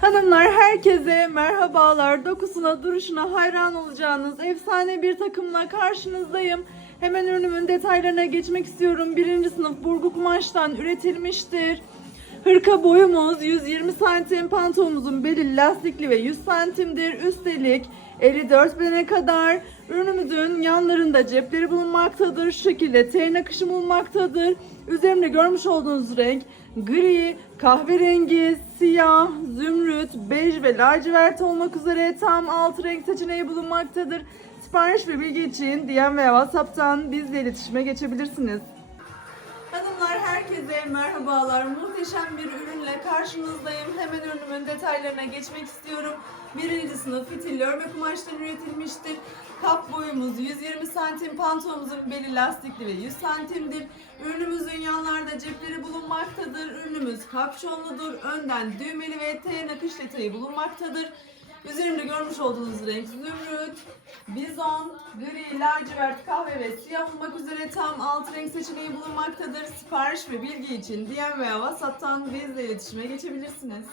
Hanımlar herkese merhabalar. Dokusuna, duruşuna hayran olacağınız efsane bir takımla karşınızdayım. Hemen ürünümün detaylarına geçmek istiyorum. Birinci sınıf burgu kumaştan üretilmiştir. Hırka boyumuz 120 santim, pantolonumuzun beli lastikli ve 100 santimdir. Üstelik 54 bedene kadar ürünümüzün yanlarında cepleri bulunmaktadır. Şu şekilde ten akışı bulunmaktadır. Üzerimde görmüş olduğunuz renk gri, kahverengi, siyah, zümrüt, bej ve lacivert olmak üzere tam 6 renk seçeneği bulunmaktadır. Sipariş ve bilgi için DM veya WhatsApp'tan bizle iletişime geçebilirsiniz. Herkese merhabalar. Muhteşem bir ürünle karşınızdayım. Hemen ürünümün detaylarına geçmek istiyorum. Birinci sınıf fitilli örme kumaştan üretilmiştir. Kap boyumuz 120 santim, pantolonumuzun beli lastikli ve 100 santimdir. Ürünümüzün yanlarda cepleri bulunmaktadır. Ürünümüz kapşonludur. Önden düğmeli ve T nakış detayı bulunmaktadır. Üzerimde görmüş olduğunuz renk zümrüt, bizon, gri, lacivert, kahve ve siyah olmak üzere tam 6 renk seçeneği bulunmaktadır. Sipariş ve bilgi için DM veya WhatsApp'tan bizle iletişime geçebilirsiniz.